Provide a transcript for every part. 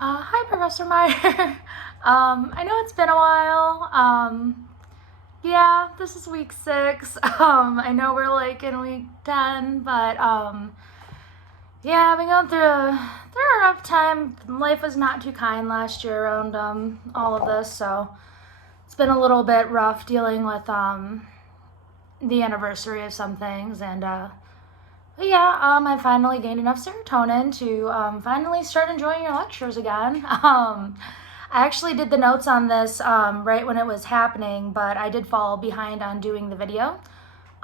Hi, Professor Meyer. I know it's been a while. Yeah, this is week 6. I know we're like in week 10, but yeah, I've been going through a rough time. Life was not too kind last year around all of this, so it's been a little bit rough dealing with the anniversary of some things, and but yeah, I finally gained enough serotonin to finally start enjoying your lectures again. I actually did the notes on this right when it was happening, but I did fall behind on doing the video.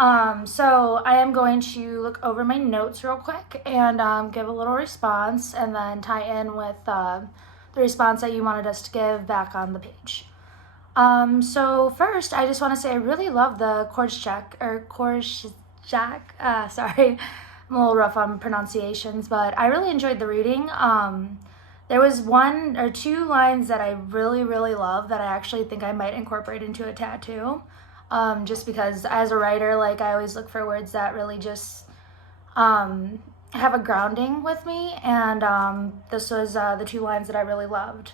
So I am going to look over my notes real quick and give a little response and then tie in with the response that you wanted us to give back on the page. So first, I just want to say I really love the Korczak. Sorry, I'm a little rough on pronunciations, but I really enjoyed the reading. There was one or two lines that I really, really love that I actually think I might incorporate into a tattoo. Just because as a writer, like I always look for words that really just have a grounding with me, and this was the two lines that I really loved.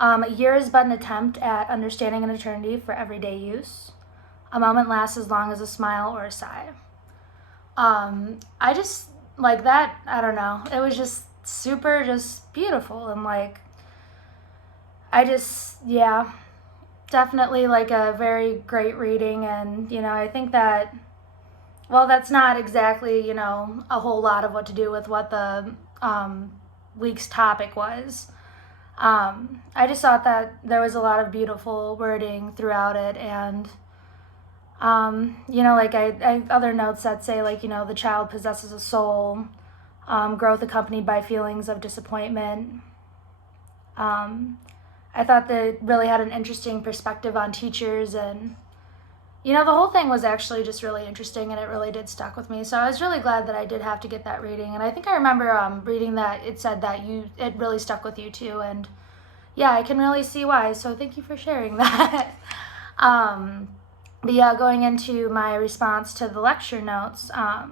A year is but an attempt at understanding an eternity for everyday use. A moment lasts as long as a smile or a sigh. I just like that. I don't know. It was just super, just beautiful, and like yeah, definitely like a very great reading. And I think that well, that's not exactly a whole lot of what to do with what the week's topic was. I just thought that there was a lot of beautiful wording throughout it, and like I other notes that say like the child possesses a soul, growth accompanied by feelings of disappointment. I thought that it really had an interesting perspective on teachers, and the whole thing was actually just really interesting, and it really did stuck with me. So I was really glad that I did have to get that reading, and I think I remember reading that it said that it really stuck with you too, and yeah, I can really see why. So thank you for sharing that. um, but yeah, going into my response to the lecture notes, I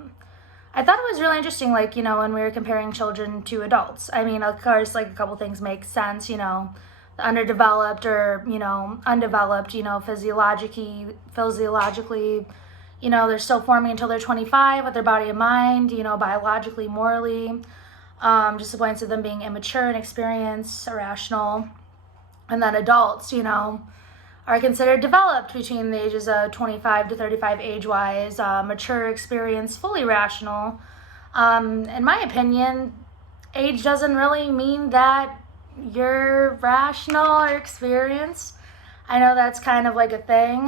thought it was really interesting, like, when we were comparing children to adults. I mean, of course, like a couple things make sense, the underdeveloped or, undeveloped, physiologically, they're still forming until they're 25 with their body and mind, biologically, morally. Just the points of them being immature and experience, irrational. And then adults, are considered developed between the ages of 25 to 35 age-wise, mature, experience, fully rational. In my opinion, age doesn't really mean that you're rational or experienced. I know that's kind of like a thing,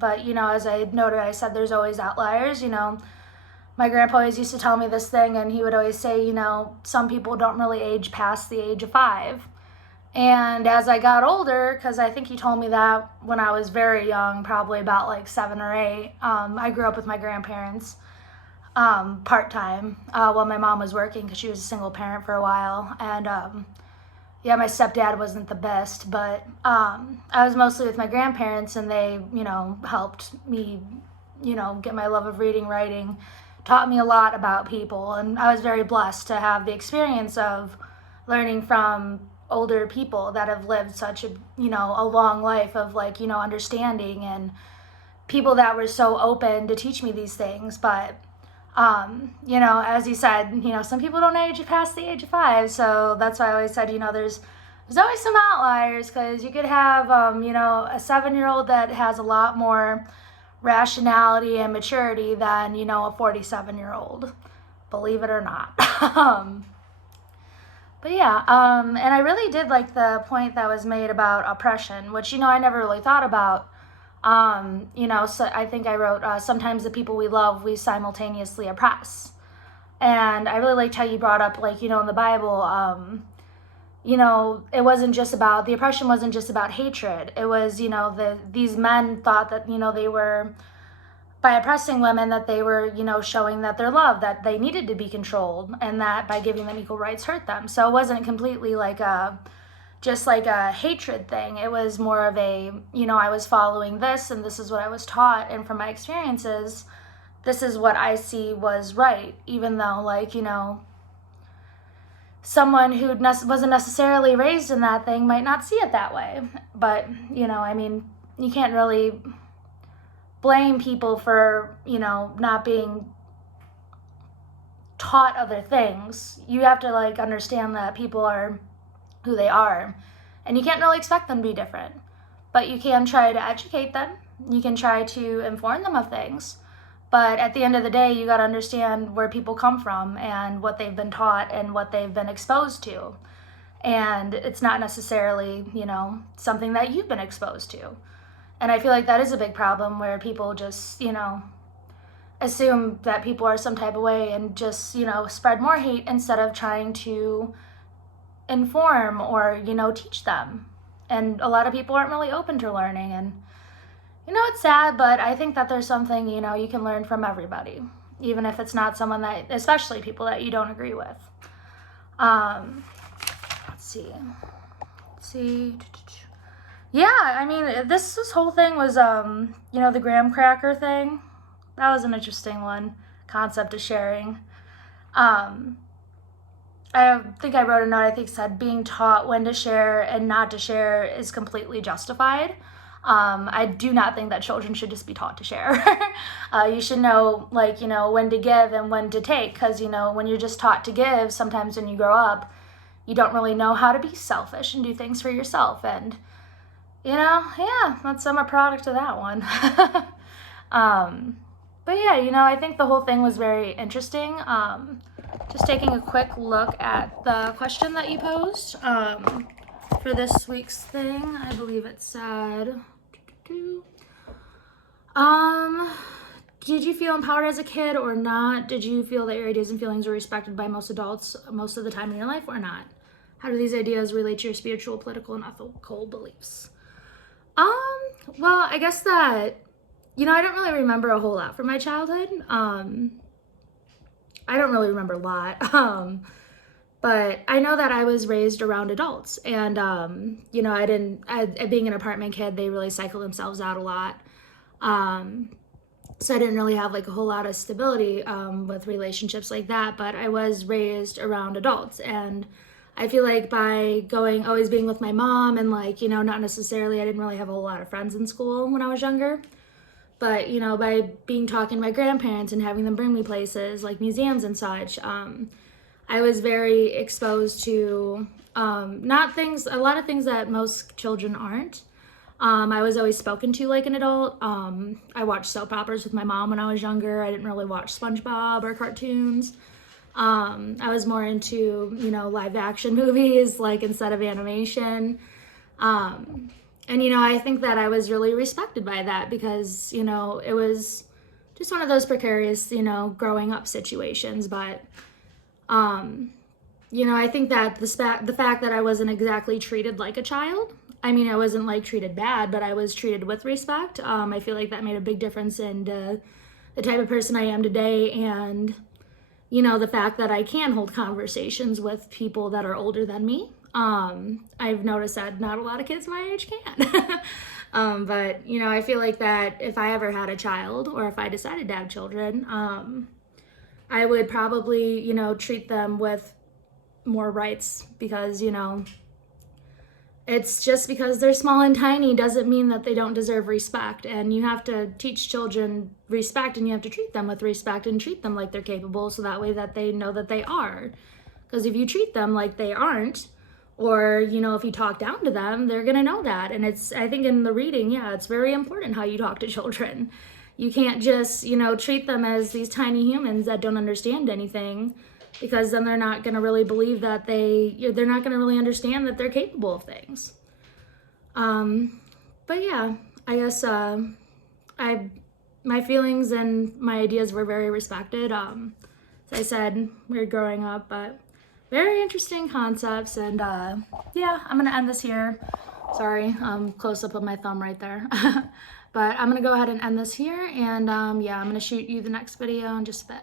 but as I noted, I said there's always outliers. My grandpa always used to tell me this thing, and he would always say, some people don't really age past the age of 5. And as I got older, because I think he told me that when I was very young, probably about like 7 or 8, I grew up with my grandparents part time while my mom was working because she was a single parent for a while. And yeah, my stepdad wasn't the best, but I was mostly with my grandparents, and they, helped me, get my love of reading, writing, taught me a lot about people. And I was very blessed to have the experience of learning from older people that have lived such a long life of like, understanding, and people that were so open to teach me these things. But as you said, some people don't age past the age of 5. So that's why I always said, there's always some outliers, because you could have, a 7-year-old that has a lot more rationality and maturity than, a 47-year-old, believe it or not. But yeah, and I really did like the point that was made about oppression, which, I never really thought about. So I think I wrote, sometimes the people we love, we simultaneously oppress. And I really liked how you brought up, like, in the Bible, it wasn't just about, the oppression wasn't just about hatred. It was, these men thought that, they were, by oppressing women, that they were, showing that their love, that they needed to be controlled, and that by giving them equal rights hurt them. So it wasn't completely like just like a hatred thing. It was more of a, I was following this, and this is what I was taught, and from my experiences, this is what I see was right, even though, like, someone who wasn't necessarily raised in that thing might not see it that way. But, you know, I mean, you can't really blame people for, you know, not being taught other things. You have to, like, understand that people are who they are, and you can't really expect them to be different. But you can try to educate them. You can try to inform them of things. But at the end of the day, you got to understand where people come from and what they've been taught and what they've been exposed to. And it's not necessarily, you know, something that you've been exposed to. And I feel like that is a big problem, where people just, you know, assume that people are some type of way and just, you know, spread more hate instead of trying to inform or, you know, teach them. And a lot of people aren't really open to learning. And, you know, it's sad, but I think that there's something, you know, you can learn from everybody, even if it's not someone that, especially people that you don't agree with. Let's see. Yeah, I mean, this whole thing was, you know, the graham cracker thing. That was an interesting one, concept of sharing. I think I wrote a note, I think it said being taught when to share and not to share is completely justified. I do not think that children should just be taught to share. You should know, like, you know, when to give and when to take, because, you know, when you're just taught to give, sometimes when you grow up, you don't really know how to be selfish and do things for yourself. And, you know, yeah, I'm a product of that one. But yeah, you know, I think the whole thing was very interesting. Just taking a quick look at the question that you posed for this week's thing. I believe it said, did you feel empowered as a kid or not? Did you feel that your ideas and feelings were respected by most adults most of the time in your life or not? How do these ideas relate to your spiritual, political, and ethical beliefs? Well, I guess that, you know, I don't really remember a whole lot from my childhood. I don't really remember a lot. But I know that I was raised around adults, and, you know, being an apartment kid, they really cycle themselves out a lot. So I didn't really have like a whole lot of stability, with relationships like that, but I was raised around adults, and I feel like by always being with my mom and, like, you know, not necessarily, I didn't really have a whole lot of friends in school when I was younger. But, you know, by talking to my grandparents and having them bring me places like museums and such, I was very exposed to a lot of things that most children aren't. I was always spoken to like an adult. I watched soap operas with my mom when I was younger. I didn't really watch SpongeBob or cartoons. I was more into, you know, live action movies, like, instead of animation. And, you know, I think that I was really respected by that because, you know, it was just one of those precarious, you know, growing up situations. But, you know, I think that the fact that I wasn't exactly treated like a child, I mean, I wasn't, like, treated bad, but I was treated with respect. I feel like that made a big difference in the type of person I am today, and, you know, the fact that I can hold conversations with people that are older than me. I've noticed that not a lot of kids my age can. But, you know, I feel like that if I ever had a child, or if I decided to have children, I would probably, you know, treat them with more rights, because, you know, it's just because they're small and tiny doesn't mean that they don't deserve respect. And you have to teach children respect, and you have to treat them with respect and treat them like they're capable, so that way that they know that they are. Because if you treat them like they aren't, or, you know, if you talk down to them, they're going to know that. And I think in the reading, yeah, it's very important how you talk to children. You can't just, you know, treat them as these tiny humans that don't understand anything, because then they're not going to really believe that they're not going to really understand that they're capable of things. But yeah, I guess, my feelings and my ideas were very respected. As I said, we were growing up, but very interesting concepts. And, yeah, I'm going to end this here. Sorry, close up of my thumb right there. But I'm going to go ahead and end this here. And, yeah, I'm going to shoot you the next video in just a bit.